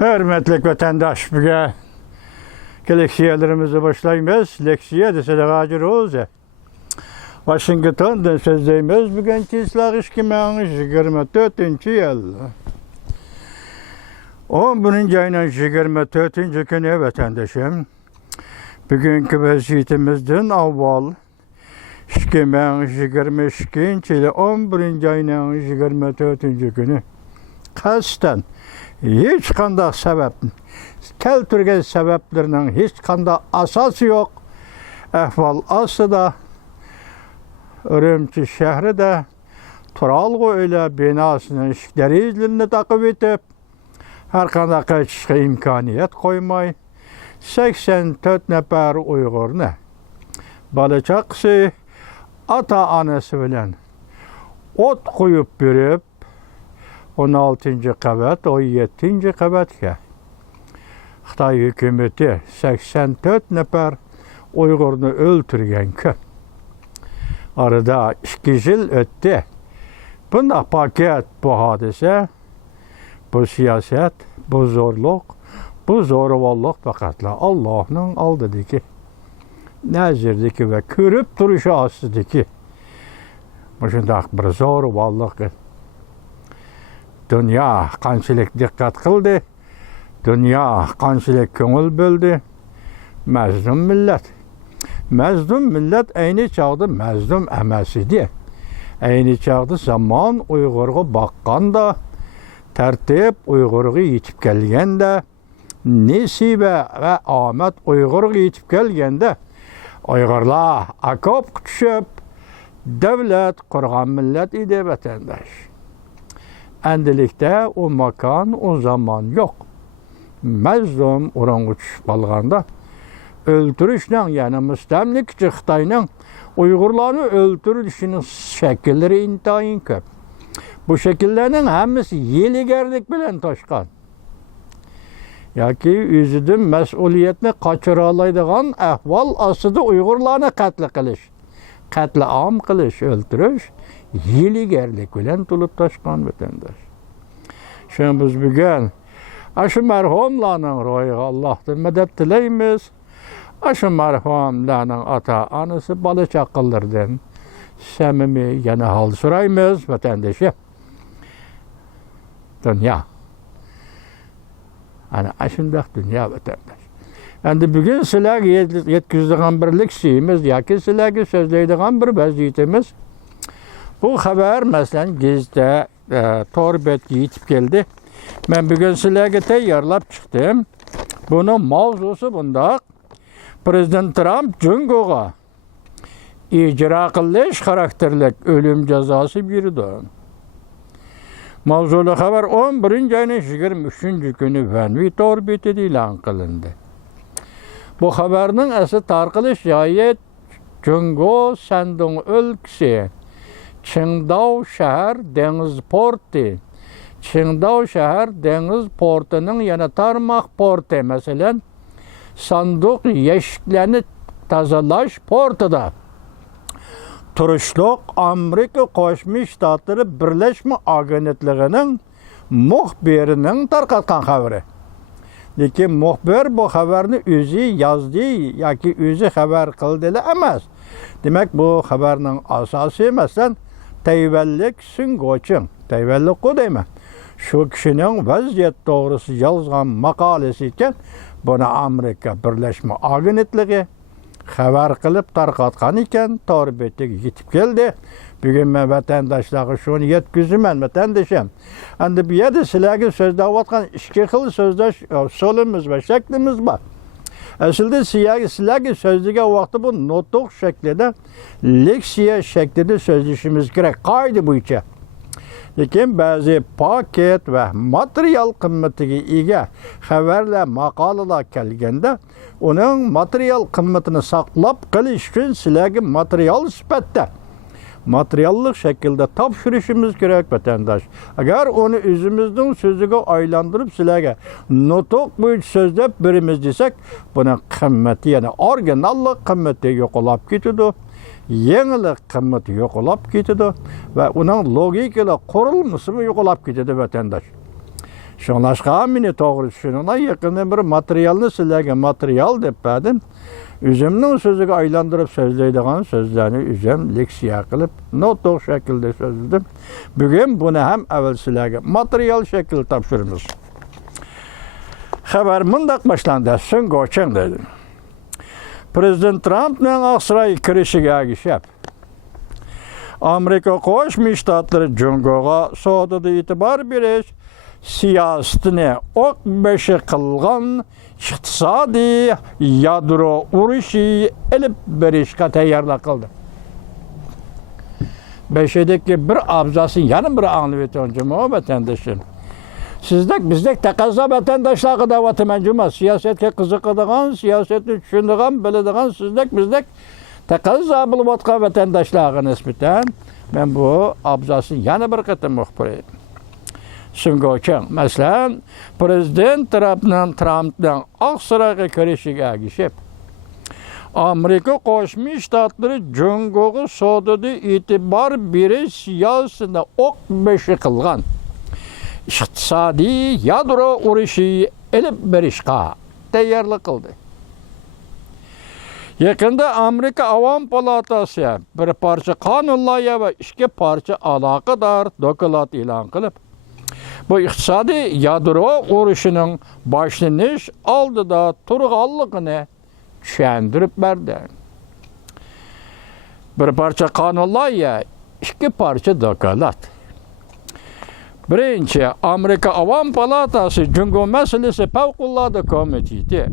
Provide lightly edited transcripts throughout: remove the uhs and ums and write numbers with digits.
Hürmetlik vatandaş, bugün leksiyalarımızı başlayımız. Leksiya dese de gacır olsa. Washington'dan sözdeyimiz. Bugünkü ıslak 2024 yıl. 11. ayının 24. günü vatandaşım. Bugünkü vaziyetimizden avval 2022 yılı 11. ayının 24. günü kasten hiç qanday sebep, keltirgen sebeplerinin hiç qanday asası yok. Ahval aslında Ürümçi şehride Turalgı öyle binasının işleri izlerini takip etip her qanday kaçışqa imkaniyet koymay 84 nefer Uygur'unu balacaksı ata-anası bilen ot koyup berip 16. qavat, 17. qavatga Xitoy hükümeti 84 nefer Uygur'unu öldürgen ki arada 2 yıl öttü. Bunda paket bu hadise, bu siyaset, bu zorluk, bu zoruvallık fakatla Allah'ın aldıdaki nezirdi ve körüp duruşu asıdı ki bu şundak bir zoruvallık. Dünya qanchalik dikkat kıldı, dünya qanchalik köngül böldü, mazlum millet. Mazlum millet aynı çağda mazlum emas idi. Aynı çağda zaman Uygur'a bakkanda, tertip Uygur'a yetip kelgende, nesibe ve Ahmet Uygur'a yetip kelgende, Uygurlar akop düşüp, devlet kurgan millet idi vatandaş. Endilikte o makan, o zaman yok. Mazlum oran uçup kalganda, öldürüşle yani müstemlikçi Xitay'nın Uygurlarını öldürüşünün şekilleri intayin köp. Bu şekillerin hemisi yeligerlik bilen toşkan. Yaki üzüdün mesuliyetini kaçıralaydıgan ahval asıdı Uygurlarını katli kılış. Katli am kılış, öldürüş, yeligerlik bilen tulup toşkan vatandaş. Şimdi biz bugün aşı merhumlarının ruhu Allah'tan medet dileyimiz. Aşı merhumlarının ata-anası Balıçakıllardan samimi yana hal sorayımız vatandaşı. Dünya. Yani aşındak dünya vatandaş. Endi bugün sizlerge yetkizdiğen birlik şeyimiz, yaki sizlerge sözleydiğen bir vaziyetimiz. Bu haber mesela gizde torbet yetip geldi. Ben bugün sizlerge tayyorlap çıktım. Bunun mavzusu bunda. Prezident Trump Cungo'ga icra qilish karakterlik ölüm cezası birdi. Mavzulu haber 11. ayının 23. günü Venvi torbeti ilan kılındı. Bu haberinin asıl tarqalish joyi Cungo Shandong өлkesi Qingdao şehir deniz portu. Qingdao şehir deniz portunun yana tarmaq portu mesela sandık yeşiklerini tazalaş portada. Turuşluq Amerika Qo'shma Shtatlari Birleşme Agentligining muxbirining tarqatgan xabari. Lekin muxbir bu xabarni o'zi yozdi yoki o'zi xabar qildi emas. Demak bu xabarning asosi masalan Tayvanlik Sungoching, Tayvanlik deyman. Shu kishining vaziyat to'g'risi yozgan maqolasi ekan. Buni Amerika Birleşme Agentligi xabar qilib tarqatgan ekan, torbetiga yetib keldi. Bugun men vatandoshlarga shuni yetkazaman vatandoshim. Endi bu yerda sizlarga so'zlayotgan 2 xil so'zlash usulimiz va shaklimiz bor. Aslida sizlarga so'zlagan vaqtda bu nutq shaklida, leksiya shaklida so'zlashimiz kerak qoida bo'yicha. Lekin ba'zi paket ve material kıymetiga ega xabarlar, maqolalar kelganda, onun material qiymatini saqlab qolish uchun sizlarga material sifatida, materiallik shaklda topshirishimiz kerak vatandaş. Agar onu o'zimizning so'ziga aylantirib sizlarga nutq bo'yicha so'zlab beramiz desak, buning qiymati, ya'ni originallik qiymati yo'qolib ketadi. Yenilik qiymati yo'qolib ketadi va uning logikali qurilmasi yo'qolib ketadi vatandaş. Şunlaşqa meni to'g'ri tushuninglar, yaqinda bir materialni sizlarga material deb berdim. O'zimning so'ziga aylantirib so'zlaydigan so'zlarni o'zim leksiya qilib, noto'q shaklda so'zladim. Bugun buni ham avval sizlarga material shaklda topshiramiz. Xabar mundaq boshlandi. So'nggoching dedi. Prezident Trampning Oqsaroyga kirishiga agishib, Amerika Qo'shma Shtatlari Jungoga savdoda e'tibor berish siyosatini o'q-beshi qilgan iqtisodiy yadro urushi ilib berishga tayyorlik qildi. Beşedeki bir abzasını yana bir anlayıp ötüncüm vatandaşım. Bizdek taqazza vatandaşlığı da vatandaşım. Siyasetke kızıqıdığan, siyaseti düşündüğün, bildiğin bizdek taqazza bulvatqa vatandaşlığı nispeten ben bu abzasını yana bir qıtım muhbiriyim. So'nggoching, masalan, prezident Trampning Oqsaroyga kirishiga agishib, Amerika Qo'shma Shtatlari Jungoga savdoda e'tibor berish siyosatini o'q-beshi qilgan iqtisodiy yadro urushi ilib berishga tayyorlik qildi. Yaqinda Amerika Avam Palatasi bir parcha qonun loyiha va ikki parcha aloqador dokument e'lon qilib, bu iqtisodiy yadro urushining boshlanish oldida turganligini tushuntirib berdi. Bir parcha qonun loyiha, ikki parcha dokument. Birinchi, Amerika Avam Palatasi Jungo masalasi favqulodda komiteti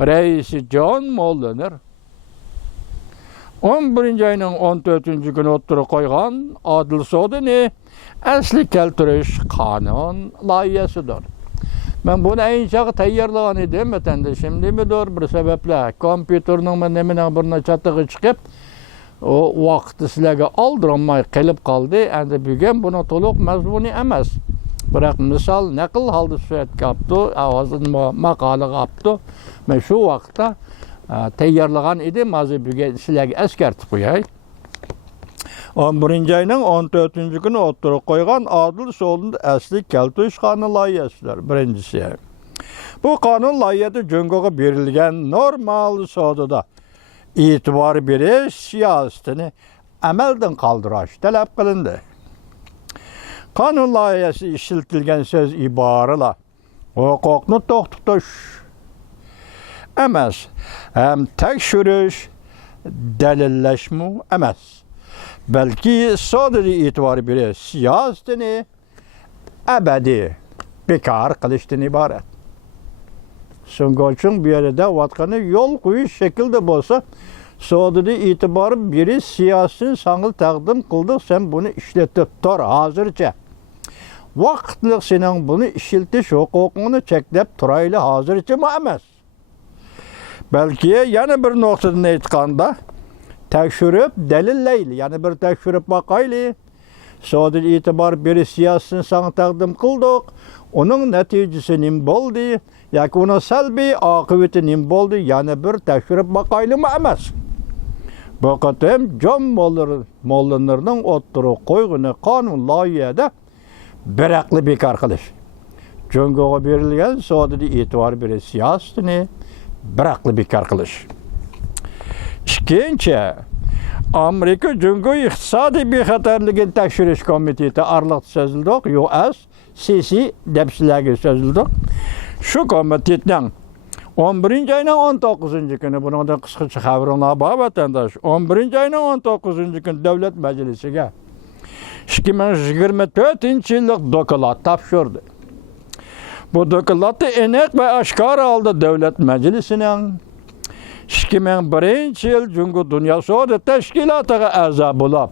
raisi John Mulliner 11 ayning 14-kuni o'ttirib qo'ygan adil sudini asli keltirish qonun loyihasidir. Ben bunu ayinchaga tayyorlagan edim, vatandoshim nimidir bir sabablar kompyuterning nimaning birna chatig'i chiqib, o vaqtni sizlarga oldirolmay qilib qoldi. Endi bugun buni to'liq mazmuni emas. Biroq misol naql holda surat qapti, ovozini maqola qapti. Men shu vaqtda tayyorlagan edim, hozir bugun sizlarga eskartib qo'yay. 11 ayning 14-kuni o'ttirib qo'ygan adil sudini asli keltirish qonun loyihasidir. Birinchisi. Bu qonun loyihasida Jungoga berilgan normal savdoda e'tibor berish siyosatini amaldan qoldirish talab qilindi. Qonun loyihasi ishlatilgan so'z iboralar huquqni to'xtatish emas, ham tekshirish, dalillashmi emas. Belki sadece e'tibor berish siyosatini abadiy bekor qilishdan iborat. So'nggoching bu yerda vatqani yo'l qo'yish shaklda bo'lsa, sadece e'tibor berish siyosatini sana taqdim qildik, sen bunu ishlatib tur hozircha. Vaqtliq sening bunu ishlatish huquqingni cheklab turayli hozircha emas. Belki yana bir nuqtadan aytganda tekshirib dalillayli, yani bir tekshirib bakayli. Sadece e'tibor berish siyosatini sana taqdim qildik. Onun neticesi nim bo'ldi, yoki uning salbiy oqibati nim bo'ldi, yana bir tekshirib bakayli emas. Bu qatam John Mullinerning o'ttirib qo'ygani qonun loyihasida biraqli bekor qilish. Jungoga berilgan sadece e'tibor berish siyosatini biraqli bekor qilish. Ikkinchi, Amerika Jungo iqtisodiy bexatarligini tekshirish komiteti arliq so'zildi, USCC deb sizlarga so'zildi. Shu komitetning 11 ayning 19-kuni bundan qisqacha xabaringlar bor vatandosh. 11 ayning 19-kuni Davlat Majlisiga 2024-yillik dokument topshirdi. Bu dokumentni aniq va oshkora holda Davlat Majlisining 2001-yil Jungo Dunyo savdo tashkilotiga a'zo bo'lib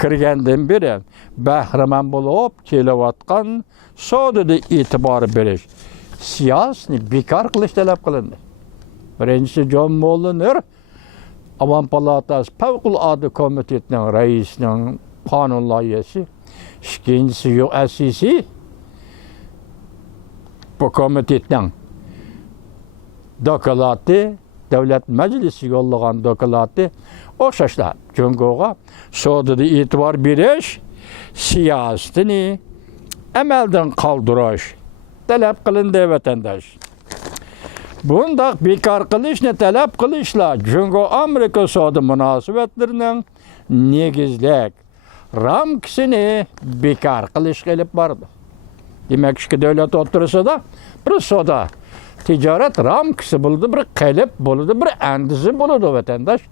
kirgandan beri bahramand bo'lib kelayotgan savdoda e'tibor berish siyosatini bekor qilish talab qilindi. Birinchisi John Mulliner, Avam Palatasi favqulodda komitetining raisining qonun loyihasi. Ikkinchisi USCC bu komitetning dokumenti Davlat Majlisi yollagan dokumenti o'xshashlar. Jungoga savdoda e'tibor berish siyosatini amaldan qoldirish talep kılındı vatandaş. Bundaq bekar qilishni talab qilishlar Jungo-Amerika savdo munosabatlarining negizlik ramkasini bekar qilishga olib bordi. Demak, ikki davlat o'rtasida bir savdo tijorat ramkasi bo'ldi, bir qalb bo'ldi, bir andizi bo'ldi vatandash.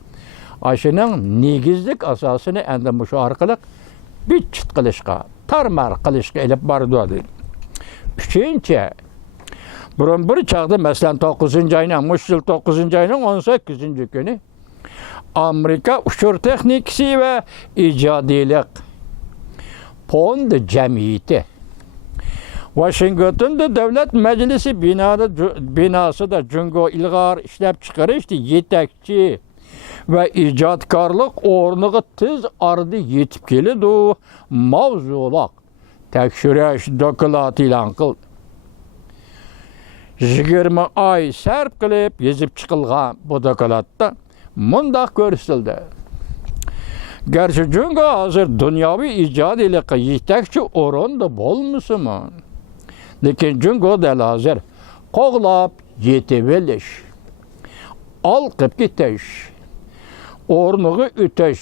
Ashuning negizlik asosini endi mushu orqali bichit qilishga, tarmar qilishga olib bordi. Uchinchi, burun bir çağda mesela 9. ayının, muş yıl 9. ayının 18. günü Amerika uçur teknikisi ve icadilik Pond Cemiyeti Washington'da Devlet Meclisi binası da Jungo ilgar işlep çıkarıştı yetekçi ve icatkarlık ornuğa tez ardı yetip geldi mavzulak tekşüreş dokulat ilan kıldı. 20 ay sərf qilib, yezib çıxılğan bu dokulatda mundaq görüstüldü. Gerçi Jungo hazır dünyavi icadilikə yetekçi oranda bolmusunmun. Lekin Jungo del hazır qoğlab yeteveliş, alqıb getiş, ornuğu üteş,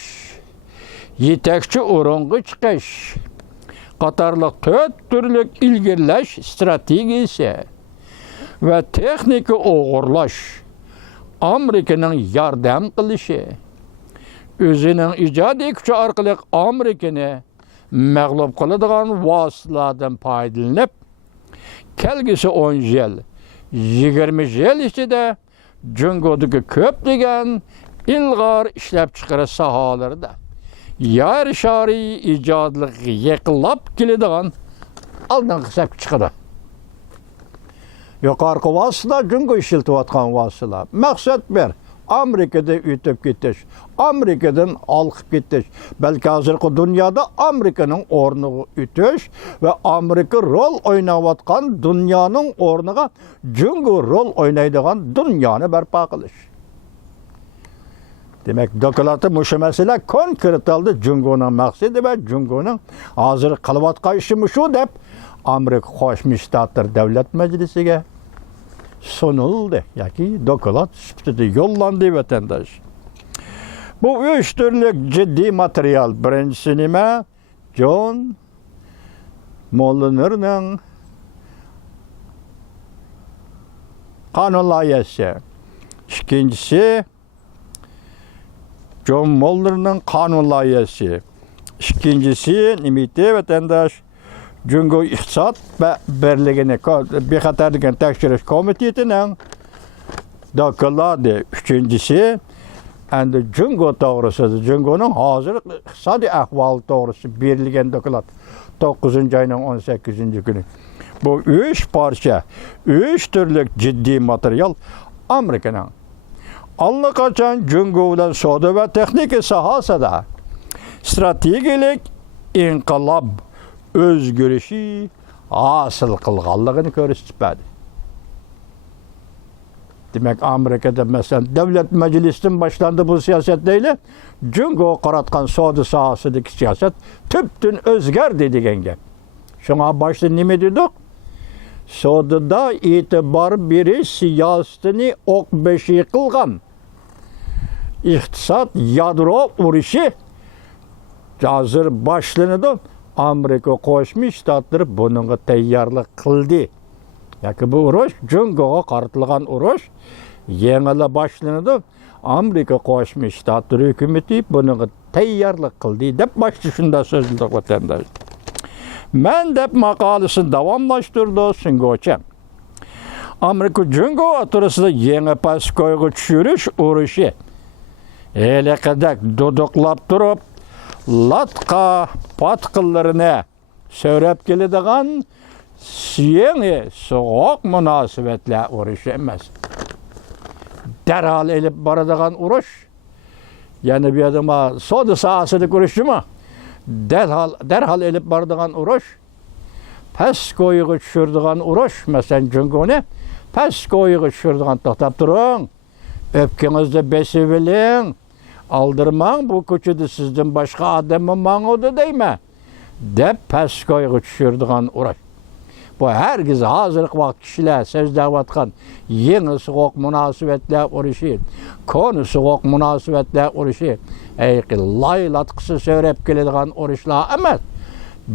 yetekçi oranğı çıkış, qatarlıq 4 türlük ilgirləş strategiyası ve texniki oğurlaş, Amerika'nın yardım kılışı, özünün icadi gücü arkalık Amerika'nı məğlub kılıdığan vasıtalardan paydalanıp, kelgisi 10 yıl, 20 yıl içinde Jungo'daki köplügen ilgar işlep çıkarı sahalarda yer şari icadlık yıkılap kilidğan aldan kısap çıkıdı. Yukarı vasıta Jungo işiltip atkan vasıla. Maksat bir, Amerika'da ütüp getiş, Amerika'dan alkıp getiş. Belki hazırki dünyada Amerika'nın ornuğu ütüş ve Amerika rol oynavatkan dünyanın ornuğa Jungo rol oynaydıgan dünyanı berpa kılış. Demek dokulatı muşu mesele konkret aldı Jungo'nun maksidi ve Jungo'nun hazır kılıvat işi muşu dep Amerika Qo'shma Shtatlar Davlat Majlisiga sunuldu. Yoki dokulat sifatida yo'llandi vatandash. Bu 3 türlük ciddi material. Birinchisi nima? John Mollerning qonun loyihasi. İkincisi John Mollerning qonun loyihasi. İkincisi nimite vatandash Jungo İqtisad ve Birliğini Bexatarlıkını Tekşiriş Komiteti'nin dokulatı. Üçüncüsü, endi Jungo doğrusudur. Jungo'nun hazır iqtisadi ahvalı doğrusu berilgen dokulat. 9. ayının 18. günü. Bu 3 parça, 3 türlük ciddi materyal Amerika'nın allaqachon Jungo bilan savdo ve texnika sahasida strategik inqilab özgürüşü asıl kılğanlığını görüstüpedi. Demek Amerika'da mesela devlet meclisinden başlandı bu siyaset değil, Jungo qaratkan savdo sahasındaki siyaset tüptün özger dediğin gep. Şuna başta nime dedik? Savdoda itibar biri siyasetini ok beşi kılgan. İktisat yadro uruşu hazır başlandı. Amerika Qo'shma Shtatlar bununla tayyorlik qildi. Yoki bu urush Jungoga qaratilgan urush yangi boshlanadi. Amerika Qo'shma Shtatlar hukumati bununla tayyorlik qildi deb boshqa shunda so'zildi vatandash. Men deb maqolasini davomlashtirdi Singocha. Amerika Jungo o'rtasida yangi paskoyga tushirish urushi elaqadak duduqlab turib Latka patkıllarına söylep gelediğin yeni soğuk münasebetle uğraş emez. Derhal elip baradığın uğraş. Yani bir adama soda sahasını uğraşı mı? Derhal elip baradığın uğraş. Pes koyuğu düşürdüğün uğraş. Mesela Jungo'nu pes koyuğu düşürdüğün tohtap durun. Öpkünüzde besivilin. Aldırman bu köçüdü sizden başka adamın mağudu değil mi? Dep pes koyuğu düşürdüğün uğraş. Bu herkes hazırlık vakit kişiler sözlevatkan yeni soğuk münasebetler uruşu, konu soğuk münasebetler uruşu, laylatkısı söylep gelediğin uruşlar ama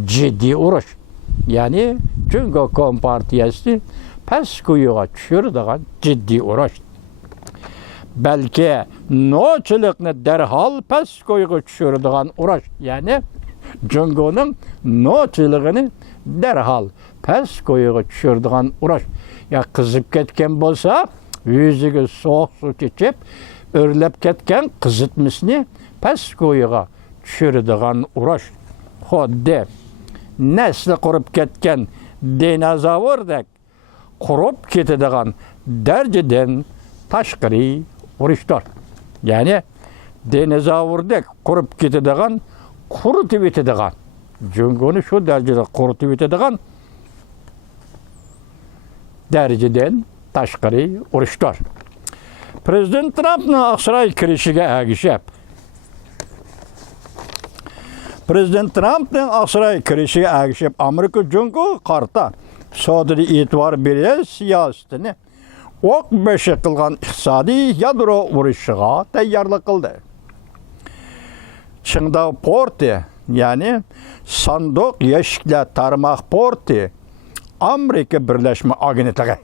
ciddi uruş. Yani Cungo Kompartiyası pes kuyuğa düşürdüğün ciddi uruş. Belki noçılıkını derhal pes kuyuğa düşürdüğün uruş. Yani Cungo'nun noçılığını derhal pes kuyuğa düşürdüğün uruş. Ya kızıp ketken bolsa, yüzüge soğuk su keçip, örlep ketken kızıtmasını pes kuyuğa düşürdüğün uruş. Hodde, nesli kurup ketken dinozavrdek kurup ketediğin derceden taşkırı uruşlar. Yani dinozavrdek kurup ketediğin kurutup etediğin. Cungo'nu şu derecede kurutup etediğin dereceden taşkırı uruşlar. Prezident Trump'ın Aksaray kirişige agişep. Prezident Trump'ın Aksaray kirişige agişep Amerika Cungo karta sodiri itibar beriye siyasetini ok beşe kılgan iqtisadi yadro uruşuğa tayyorlik qildi. Çingdao porti, yani sandık yeşikler tarmak porti, Amerika Birleşme Agentligi.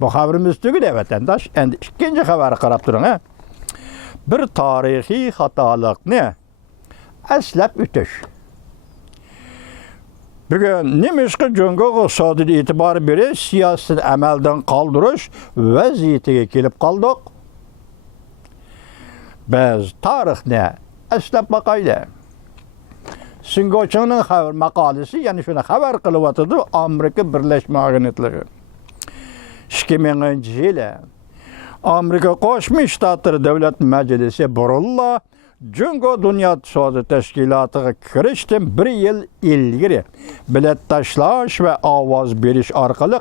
Bu haberimiz tügüde vatandaş. Endi ikinci haberi qarab turun. Bir tarihi hatalıkni eslep ütüş. Bugün nimişki Cungo'ga sodiri itibar beri siyasetini amaldan qaldırış vaziyetiga kelip qaldık. Biz tarixni eslep bakaylı. Singochunun haber makalesi, yani şuna haber kılıvatıdı Amerika Birleşme Agentligi. 2000 yılı Amerika Qo'shma Shtatlar Davlat Majlisi burulla Cungo Dünya İqtisodiy Tashkilotiga kirishdan 1 yil ilgari bilet tashlash va ovoz berish orqali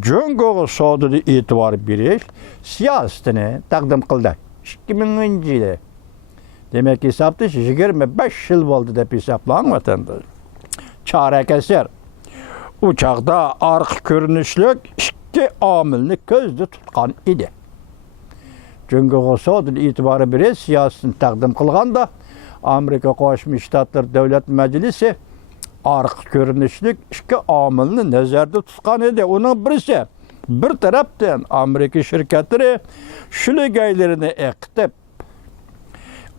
Cungoga iqtisodiy e'tibor berish siyosetini taqdim qildi. 2000 yılı. Demek ki hesapta 25 yıl oldu deb hesaplan vatandaş. Çarek eser. Uçakta arka görünüşlük iki amilni ko'zda tutgan edi. Cungoga iqtisodiy e'tibor berish siyosetini taqdim qilganda Amerika Qo'shma Shtatlar Davlat Majlisi arka görünüşlük iki amilni nazarda tutgan edi. Uning birisi bir tarafdan Amerika şirketlari shulagaylarini eqitib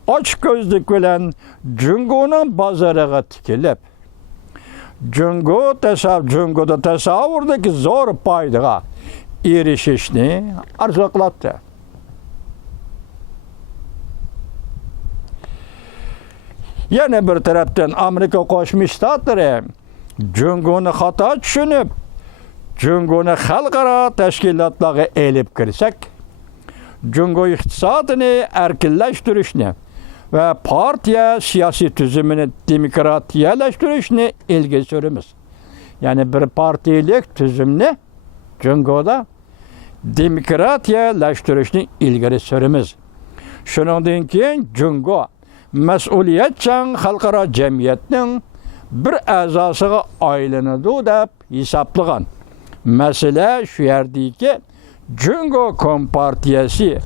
aç gözlük bilen Cungo'nun bozoriga tikilib, Cungo'da tasavvurdagi zo'r foydaga erishishni arzu qiladi. Yana bir tarafdan Amerika Qo'shma Shtatlari Cungo'ni xato tushunib, Cungo'ni xalqaro tashkilotlarga elib kirsak, Cungo iqtisodini erkinlashtirishni ve partiya siyasi tüzümünü demokratiyalaştırışını ilgi sürümüz. Yani bir partilik tüzümünü Cungo'da demokratiyalaştırışını ilgili sürümüz. Şundan keyin Cungo mas'uliyetchan xalqaro jamiyatning bir a'zosiga aylanadi deb hisoblagan. Mesele şu yerdeki Cungo Kompartiyasi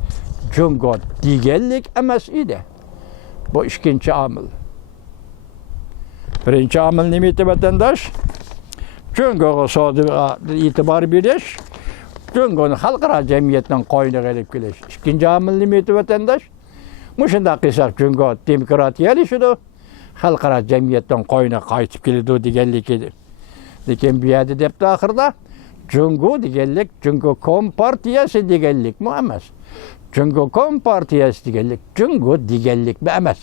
Cungo deganlik emas edi. Bu ikinci amil. Birinci amil nimeti vatandaş? Cungo'ga iqtisodiy e'tibor berish, Cungo'ni xalqaro jamiyatdan qo'yniga ilib kelish. İkinci amil nimeti vatandaş? Mushunda qilsak Cungo demokratiyalashadi, xalqaro jamiyatdan qo'yniga qaytib keladi deganlik edi. Lekin bu yerda debdi oxirida Cungo deganlik Cungo Kompartiyasi deganlik mi emas? Cungo Kompartiyasi deganlik Cungo deganlik mi emas?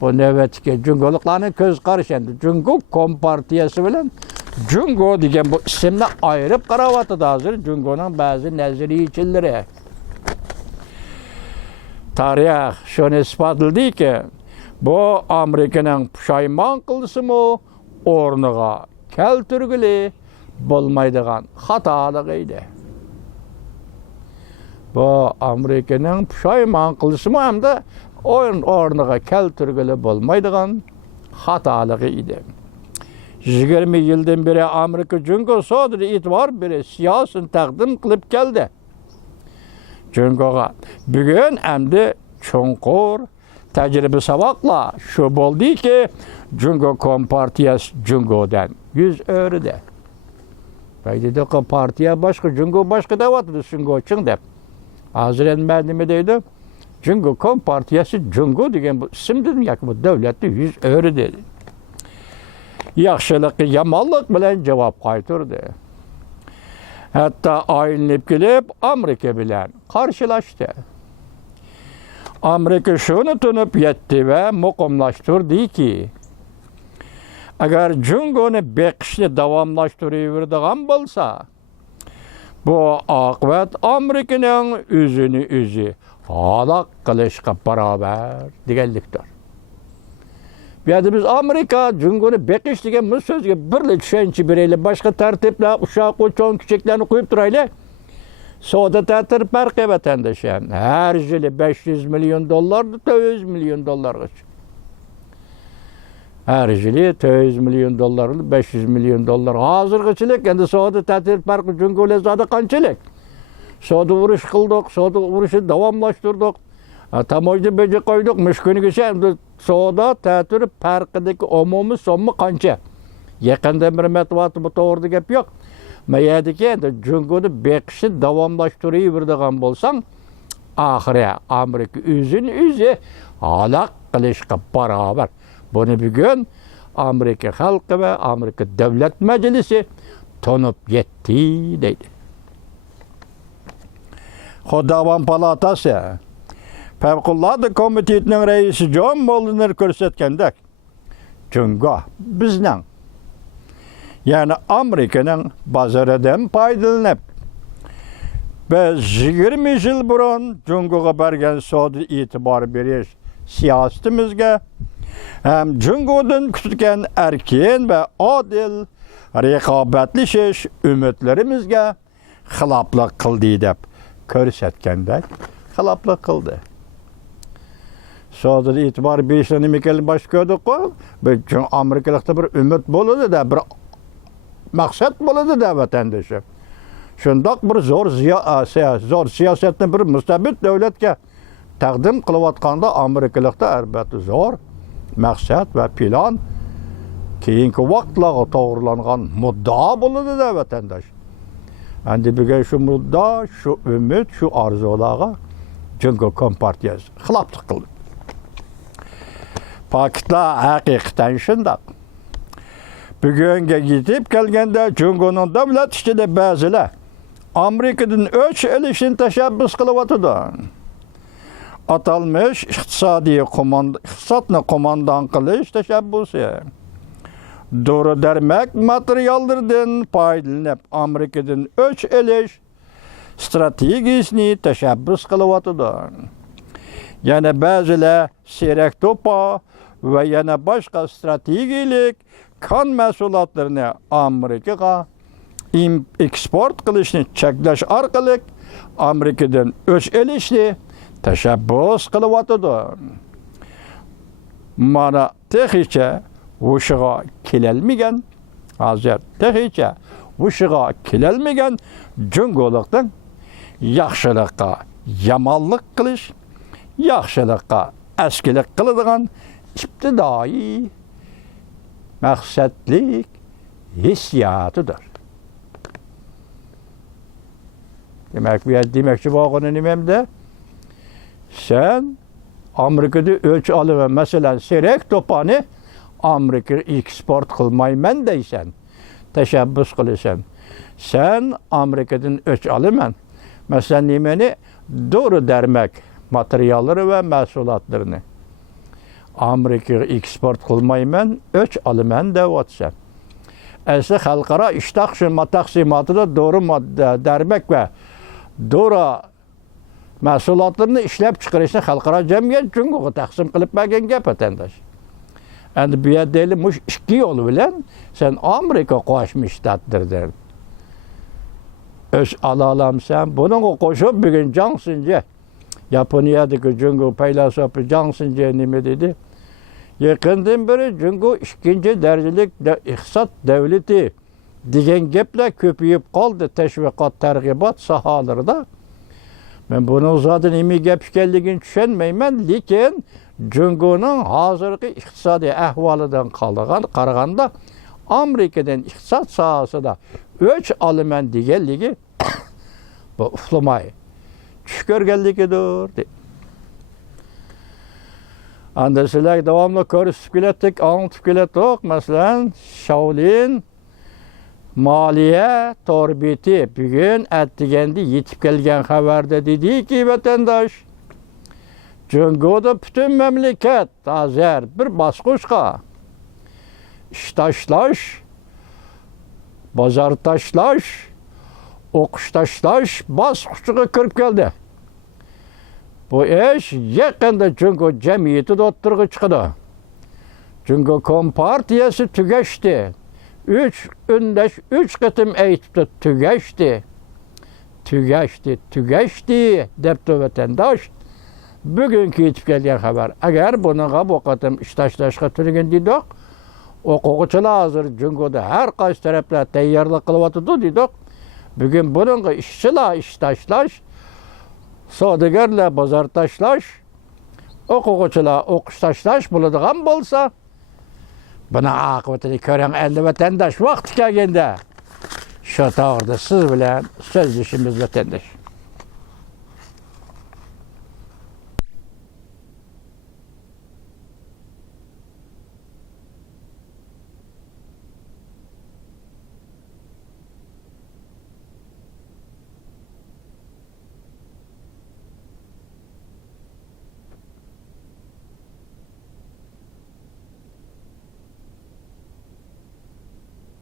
Bu navbatdagi Cungoliklarning ko'z qarashi endi Cungo Kompartiyasi bilan Cungo degan bu ismni ayirib qarayapti hozir Cungoning ba'zi nazariyachilari. Tarix shuni isbotladiki, bu Amerikaning pushaymon qilishimi o'rniga keltirgili bo'lmaydigan xatolik edi. Bu Amerikaning pushaymon qilishimi hamda o'rniga keltirgili bo'lmaydigan xatolik edi. 20 yıldan beri Amerika Jungo sodir itibar beri siyasını takdim kılıp geldi. Jungo'ga bugün endi çonqur tecrübe sabakla şu oldu ki Jungo Kompartiyası Jungo'dan yüz öğredi. Baydı da partiya başka, Jungo başka da vardı Jungo için de. Hazır etmedi deydi. Jungo Kompartiyası Jungo degen bu isimdir ya ki bu devlette yüz öğredi dedi. Yaxşılık, yamanlık bilen cevap kaytırdı. Hatta ayınlayıp gelip Amerika bilen karşılaştı. Amerika şunu tutup yetti ve mukumlaştırdı ki eğer Jungo'nu bekişini davamlaştırıverdiğin bolsa bu akıbet Amerika'nın üzünü halak kılışka beraber digenliktir. Biz Amerika Jungo'nu bekiş degen bu sözge birle düşençi bireyle başka tertipler, uşak, uçon, küçüklerini koyup durayla soda tertip berke vatandaşım. Her yılı 500 milyon dolar, 100 milyon dolar geç. Her yılı 100 milyon dolar, 500 milyon dolar. Hazır geçilik, kendi soda tertip berke Jungo'la zaten kançilik. Soda vuruş kıldık, soda vuruşu devamlaştırdık. Tamoyda böcek koyduk, müşkünü geçen soda tertip berkedeki umumi sommu kança. Yakında bir metvatı bu doğru gap yok. Meyedeki Jungo'nu bekişi davamlaştırıverdiğin bolsan ahire Amerika üzü halak kılışka beraber. Bunu bugün Amerika halkı ve Amerika Devlet Meclisi tonup yetti deydi. Davam Palatası Fevkalade Komitetinin reisi John Moliner körsetkendek Jungo bizden yani Amerika'nın bazarından paydalanıp biz 20 yıl burun Jungo'ga bergen soda itibar beriş siyasetimizge hem Jungo'dan kütüken erken ve adil rekabetleşiş ümitlerimizge xilaplık kıldı dep körsetkendek xilaplık kıldı. Soda itibar berişlerini Mikel baş gördük o. Amerikalıkta bir ümit boladı da bir maksat boladı da vatandaşı. Şundak bir zor siyasetini bir müstabit devletke takdim kılıvatkanda Amerikalıkta elbette zor maksat ve plan keyinki vaktla doğrulangan mudda boladı da vatandaş. Endi bugün şu mudda, şu ümit, şu arzulara Jungo Kompartiyası xilaplık kıldı. Paketla hakikaten şundak. Bugünge gidip gelgende Jungo'nun devlet işçide bazılar Amerika'nın öç elişini teşebbüs kılıvatıdı. Atalmış iktisatını komandan kılış teşebbüsü. Doğru dermek materyallerden paydalanıp Amerika'nın öç eliş stratejisini teşebbüs kılıvatıdı. Yani bazılar seyrek topa ve yana başka stratejilik kan mesulatlarını Amerika'ya eksport kılışını çekleş arkalık Amerika'dan öç elişli teşebbüs kılıvatıdı. Mana tehiçe uşağa kilelmegen hazır tehiçe uşağa kilelmegen Jungo'luktan yaxşılıkka yamanlık kılış yaxşılıkka eskilik kılıdığın iptidai maksatlik hissiyatıdır. Demekçi bağının nimemde sen Amerika'da ölçü alıver mesela serek topanı Amerika eksport kılmaymen deysen teşebbüs kılırsan sen Amerika'dan ölçü alıver mesela nimeni doğru dermek materyalları ve mahsulatlarını Amerika'ya eksport kılmaymen ölç alımen devatsan. Esi halkara iştahşın taksimatıda doğru dermek ve doğru mahsulatlarını işlep çıkarırsa halkara cemiyet Jungo'ya taksim kılıp bagen gep vatandaş. Yani bir yerdeyli muş iki yolu bilen sen Amerika koşmuş tattırdın. Öz alalam sen bunun koşup bir gün Cansınca Japonya'daki Jungo paylaşıp Cansınca nime dedi. Yakından beri Cungo ikinci derecelik iqtisat devleti degan gaplar ko'payib qoldi teşviqat, targ'ibot sohalarida. Men buni zaten nima gap ekanligini tushunmayman, lekin Jungoning hozirgi iqtisodiy ahvolidan qaraganda Amerikadan iqtisod sohasida o'ch olaman deganligi bu uxlamay tush ko'rganligidir. Anda sizlar davomli ko'rsatib kelatdik, anlatib kelatdik. Masalan, Shaolin moliya torbeti bugun atdiganda yetib kelgan xabarda dediki vatandosh, Jungoda butun mamlakat hozir bir bosqichga ish tashlash, bozor tashlash, o'qish tashlash bosqichiga kirib keldi. Bu ish yaqinda Jungo jamiyatida o'ttirg'i chiqadi. Jungo kompartiyasi tugashdi. 3 qatim aytibdi, tugashdi debdi vatandosh. Bugungi yetib kelgan xabar. Agar bunaqa bu qatim ish tashlashga turgan dedik, o'quvchilar hozir Jungoda har qaysi taraflar tayyorlik qilyotdi dedik. Bugun bunga ishchilar ish tashlash, savdogarlar bozor tashlash, o'quvchilar o'qish tashlash bo'ladigan bo'lsa, buni oqibatini ko'ring endi vatandosh vaqti kelganda. Shu to'g'rida siz bilan so'zlashimiz vatandosh.